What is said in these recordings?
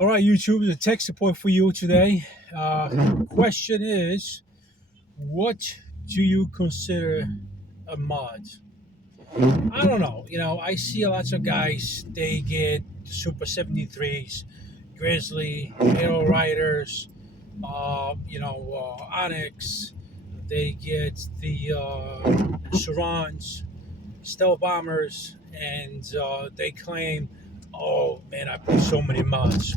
All right, YouTube, the tech support for you today. Question is, what do you consider a mod? I don't know. I see lots of guys, they get Super 73s, Grizzly, Aero Riders, Onyx. They get the Surans, Stealth Bombers, and they claim, oh man, I put so many mods.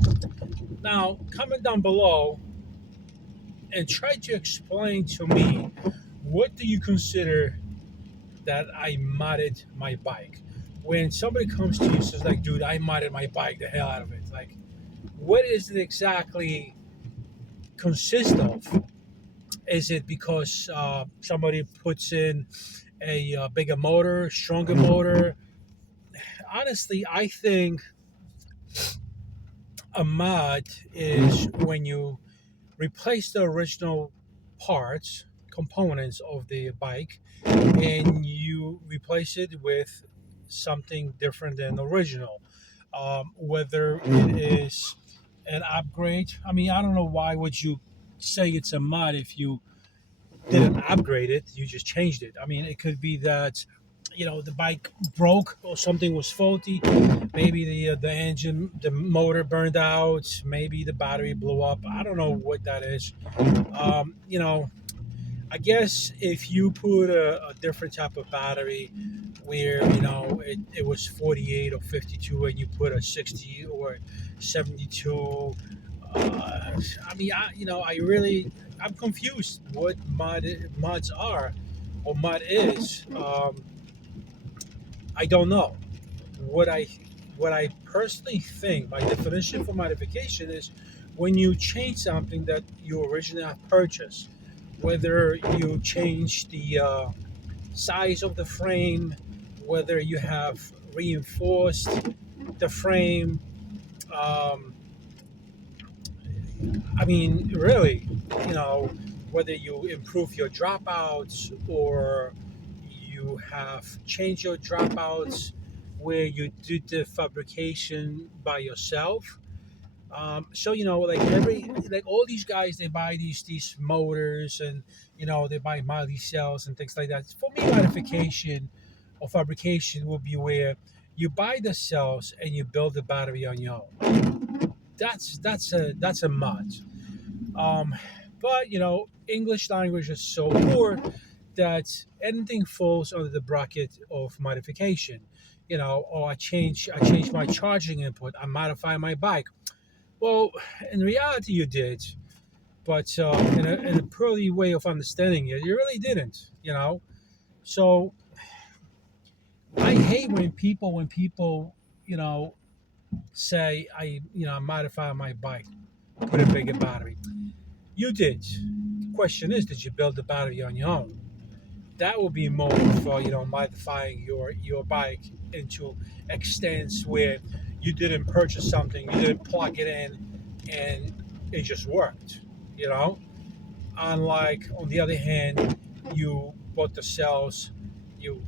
Now, comment down below and try to explain to me, what do you consider that I modded my bike? When somebody comes to you and says, like, dude, I modded my bike the hell out of it. Like, what is it exactly consist of? Is it because somebody puts in a bigger motor, stronger motor? Honestly, I think a mod is when you replace the original parts, components of the bike, and you replace it with something different than the original. Whether it is an upgrade, I mean, I don't know why would you say it's a mod if you didn't upgrade it, you just changed it. I mean, it could be that the bike broke or something was faulty. Maybe the engine, the motor burned out. Maybe the battery blew up. I don't know what that is. um, you know I guess if you put a different type of battery, where it was 48 or 52, and you put a 60 or 72, I mean, I'm confused what mods are, or mod is. I don't know. What I what I personally think my definition for modification is when you change something that you originally have purchased, whether you change the size of the frame, whether you have reinforced the frame. Um, I mean, really, you know, whether you improve your dropouts, or you have changed your dropouts where you did the fabrication by yourself. So like all these guys, they buy these motors, and they buy Miley cells and things like that. For me, modification or fabrication will be where you buy the cells and you build the battery on your own. That's a mod. Um, but English language is so poor that anything falls under the bracket of modification. Or I change my charging input. I modify my bike. Well, in reality, you did, but in a poorly way of understanding it, you really didn't. So I hate when people you know say I modify my bike, put a bigger battery. You did. The question is, did you build the battery on your own? That will be more for modifying your bike into extents where you didn't purchase something, you didn't plug it in, and it just worked. You know, Unlike, on the other hand, you bought the cells, you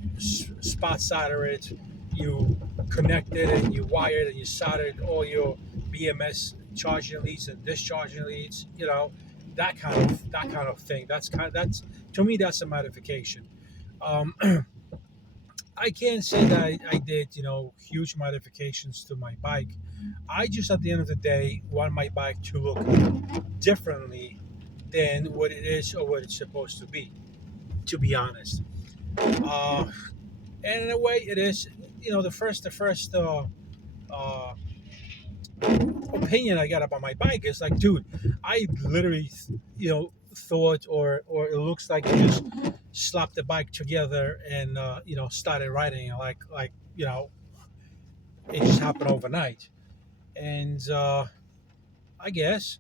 spot solder it, you connected and you wired and you soldered all your BMS charging leads and discharging leads. That kind of thing. That's to me, that's a modification. Um, I can't say that I did huge modifications to my bike. I just, at the end of the day, want my bike to look differently than what it is or what it's supposed to be. To be honest, uh, and in a way, it is. The first opinion I got about my bike is like, dude, I literally, thought, or it looks like you just slapped the bike together and started riding it like it just happened overnight. And I guess,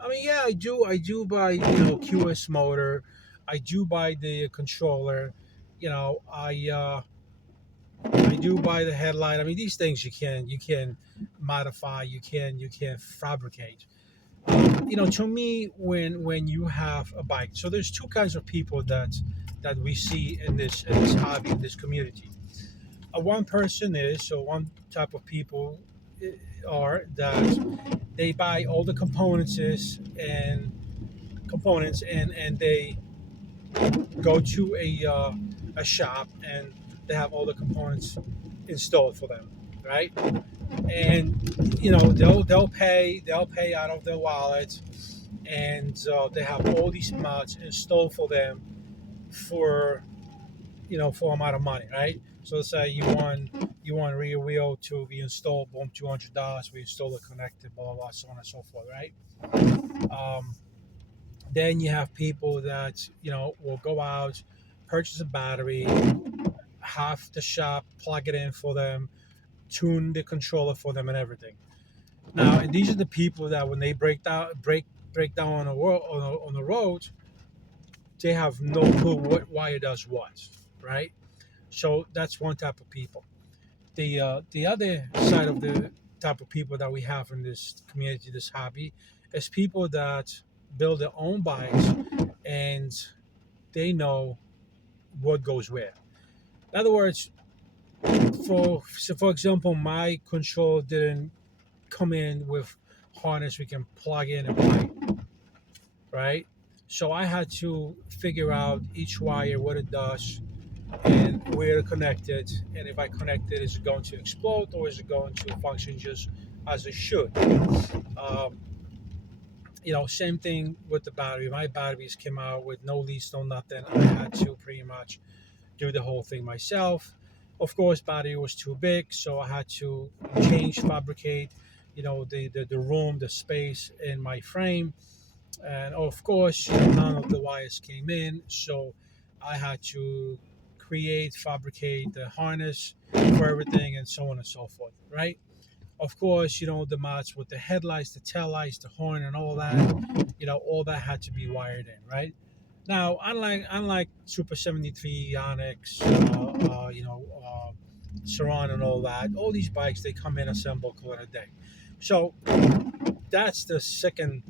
I mean, yeah, I do buy QS motor, I do buy the controller, I do buy the headlight. I mean, these things you can modify, you can fabricate. To me, when you have a bike, so there's two kinds of people that we see in this hobby, in this community. One person is, so one type of people are that They buy all the and components, and they go to a shop, and they have all the components installed for them, right? And they'll pay out of their wallet, and they have all these mods installed for them for for amount of money, right? So let's say you want rear wheel to be installed, boom, $200. We install it connected, blah blah blah, so on and so forth, right? Um, then you have people that will go out, purchase a battery, have the shop plug it in for them, tune the controller for them, and everything. Now, and these are the people that when they break down on the world on the road, they have no clue why it does what, right? So that's one type of people. The other side of the type of people that we have in this community, this hobby, is people that build their own bikes, and they know what goes where. In other words, for example, my control didn't come in with harness we can plug in and play, right? So I had to figure out each wire, what it does, and where to connect it. And if I connect it, is it going to explode, or is it going to function just as it should? Um, Same thing with the battery. My batteries came out with no leads, no nothing. I had to pretty much do the whole thing myself. Of course, battery was too big, so I had to fabricate, the room, the space in my frame. And of course, none of the wires came in, so I had to fabricate the harness for everything, and so on and so forth, right? Of course, the mods with the headlights, the tail lights, the horn, and all that, all that had to be wired in, right? Now, unlike Super 73 Onyx, Saran, and all that, all these bikes, they come in assembled, call it a day. So that's the second,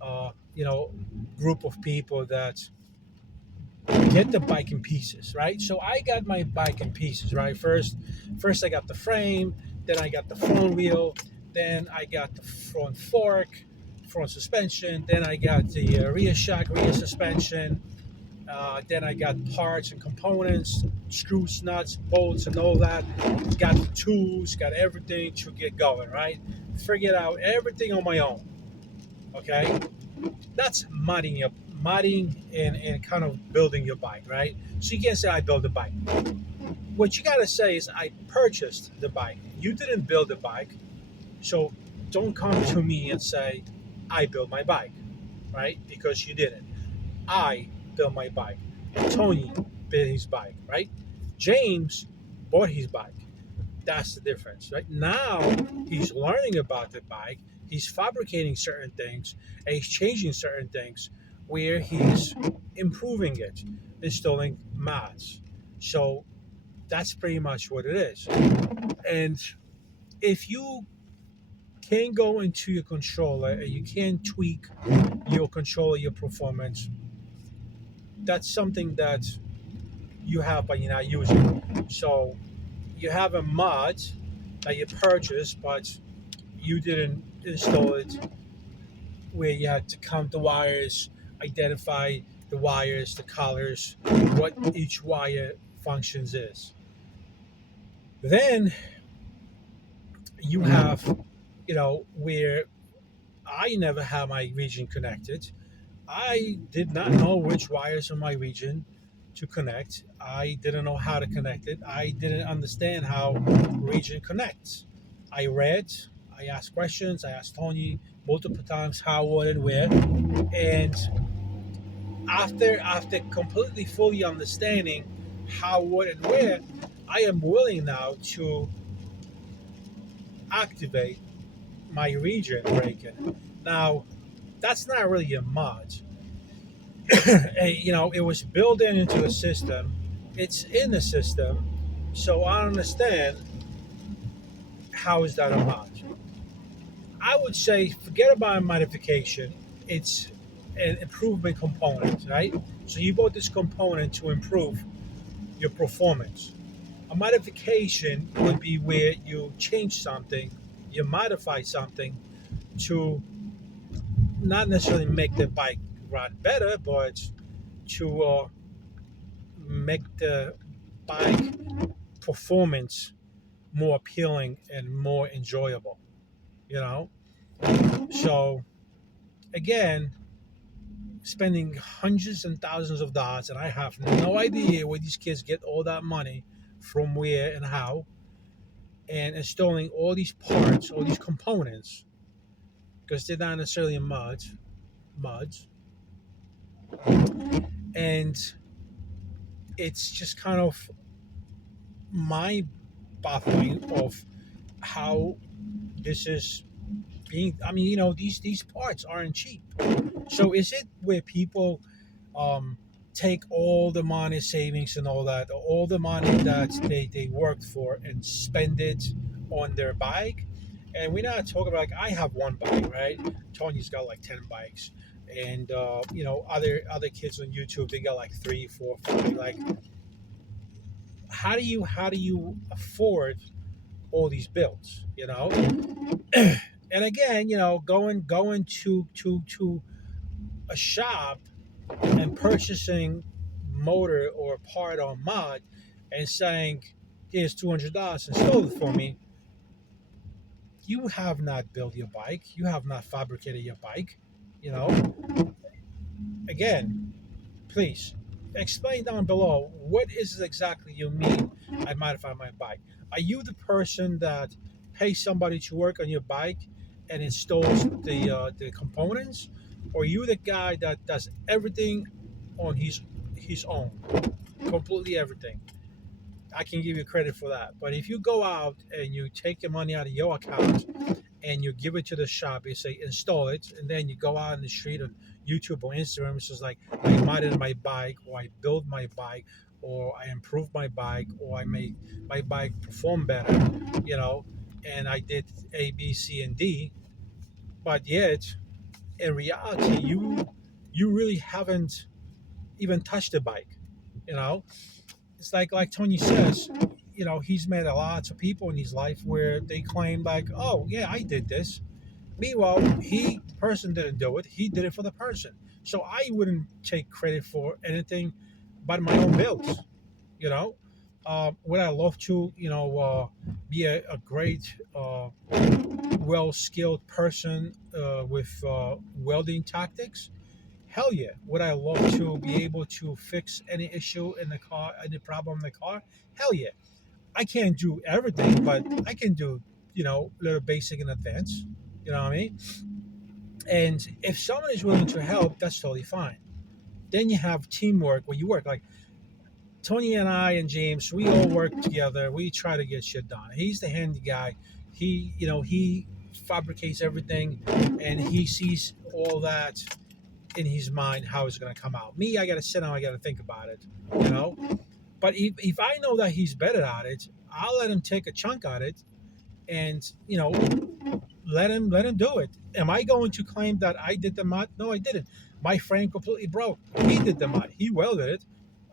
uh, you know, group of people that get the bike in pieces, right? So I got my bike in pieces, right? First I got the frame, then I got the front wheel, then I got the front fork, front suspension, then I got the rear shock, rear suspension, then I got parts and components, screws, nuts, bolts, and all that. Got the tools, got everything to get going, right? Figured out everything on my own. Okay, that's modding and kind of building your bike, right? So you can't say I built a bike. What you gotta say is I purchased the bike. You didn't build the bike, so don't come to me and say I built my bike, right? Because you didn't. I built my bike. And Tony built his bike, right? James bought his bike. That's the difference, right? Now he's learning about the bike. He's fabricating certain things, and he's changing certain things where he's improving it, installing mods. So that's pretty much what it is. And if you can go into your controller and you can tweak your controller, your performance, that's something that you have but you're not using. So you have a mod that you purchased, but you didn't install it, where you had to count the wires, identify the wires, the colors, what each wire functions is. Then you have, where I never had my region connected. I did not know which wires on my region to connect. I didn't know how to connect it. I didn't understand how region connects. I read, I asked questions, I asked Tony multiple times how, what, and where. And after completely fully understanding how, what, and where, I am willing now to activate my region breaking. Now, that's not really a mod. It was built into the system. It's in the system, so I understand how is that a mod. I would say forget about a modification. It's an improvement component, right? So you bought this component to improve your performance. A modification would be where you change something, you modify something to not necessarily make the bike run better, but to make the bike performance more appealing and more enjoyable. You know, so again, spending hundreds and thousands of dollars, and I have no idea where these kids get all that money from, where and how, and installing all these parts, all these components, because they're not necessarily muds, and it's just kind of mind boggling of how this is being. I mean, these parts aren't cheap. So is it where people um, take all the money savings and all that, all the money that they worked for, and spend it on their bike? And we're not talking about, like, I have one bike, right? Tony's got like 10 bikes. And other kids on YouTube, they got like three, four, five. Like, how do you afford all these bills? And again, going to a shop and purchasing motor or part on mod and saying, here's $200, install it for me. You have not built your bike, you have not fabricated your bike. you know Again, please explain down below, what is it exactly you mean I modify my bike? Are you the person that pays somebody to work on your bike and installs the components, or are you the guy that does everything on his own, completely everything? I can give you credit for that. But if you go out and you take your money out of your account and you give it to the shop, you say install it, and then you go out in the street on YouTube or Instagram, it's just like, I modded my bike, or I build my bike, or I improve my bike, or I make my bike perform better, you know, and I did A, B, C, and D. But yet, in reality, you really haven't even touched the bike. You know, it's like Tony says, he's met a lot of people in his life where they claim, like, oh yeah, I did this. Meanwhile, the person didn't do it. He did it for the person. So I wouldn't take credit for anything but my own builds. You know, would I love to, be a great, well skilled person with welding tactics? Hell yeah. Would I love to be able to fix any issue in the car, any problem in the car? Hell yeah. I can't do everything, but I can do, little basic and advanced. You know what I mean? And if someone is willing to help, that's totally fine. Then you have teamwork where you work. Like Tony and I and James, we all work together. We try to get shit done. He's the handy guy. He fabricates everything, and he sees all that in his mind, how it's going to come out. Me, I got to sit down, I got to think about it, you know. But if I know that he's better at it, I'll let him take a chunk at it, and let him do it. Am I going to claim that I did the mod? No, I didn't. My frame completely broke. He did the mod. He welded it.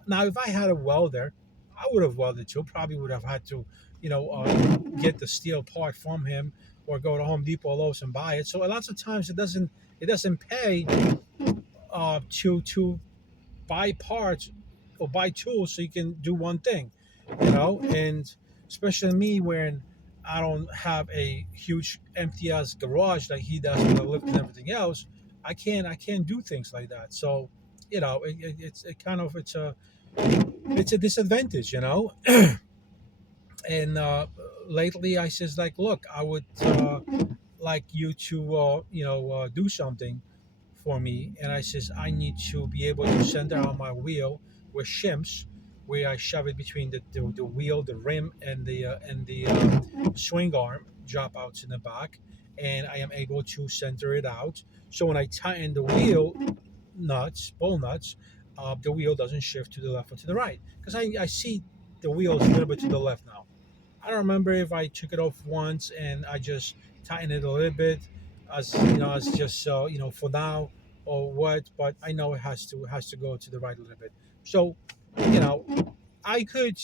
Now, if I had a welder, I would have welded too. Probably would have had to, get the steel part from him, or go to Home Depot or Lowe's and buy it. So lots of times it doesn't pay to buy parts or buy tools so you can do one thing, and especially me, when I don't have a huge empty ass garage like he does with the lift and everything else. I can't do things like that. So, it's a disadvantage, And lately I says, like, look, I would like you to do something for me. And I says, I need to be able to center out my wheel with shims, where I shove it between the wheel, the rim, and the swing arm drop outs in the back, and I am able to center it out. So when I tighten the wheel ball nuts, the wheel doesn't shift to the left or to the right, because I see the wheels a little bit to the left now. I don't remember if I took it off once and I just tightened it a little bit, as just for now, or what. But I know it has to go to the right a little bit. So, you know, I could,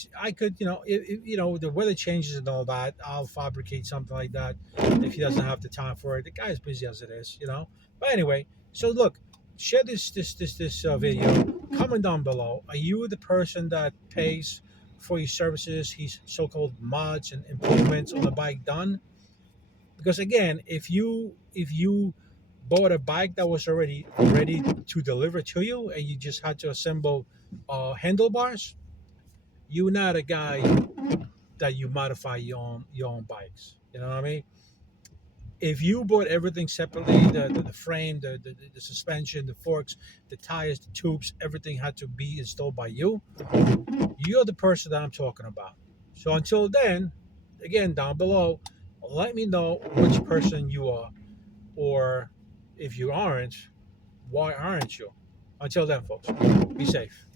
the weather changes and all that. I'll fabricate something like that if he doesn't have the time for it. The guy's busy as it is. But anyway, so look, share this video. Comment down below. Are you the person that pays for his services, his so-called mods and improvements on the bike done? Because again, if you bought a bike that was already ready to deliver to you and you just had to assemble handlebars, you're not a guy that you modify your own bikes. You know what I mean? If you bought everything separately, the frame, the suspension, the forks, the tires, the tubes, everything had to be installed by you. You're the person that I'm talking about. So until then, again, down below, let me know which person you are, or if you aren't, why aren't you? Until then, folks, be safe.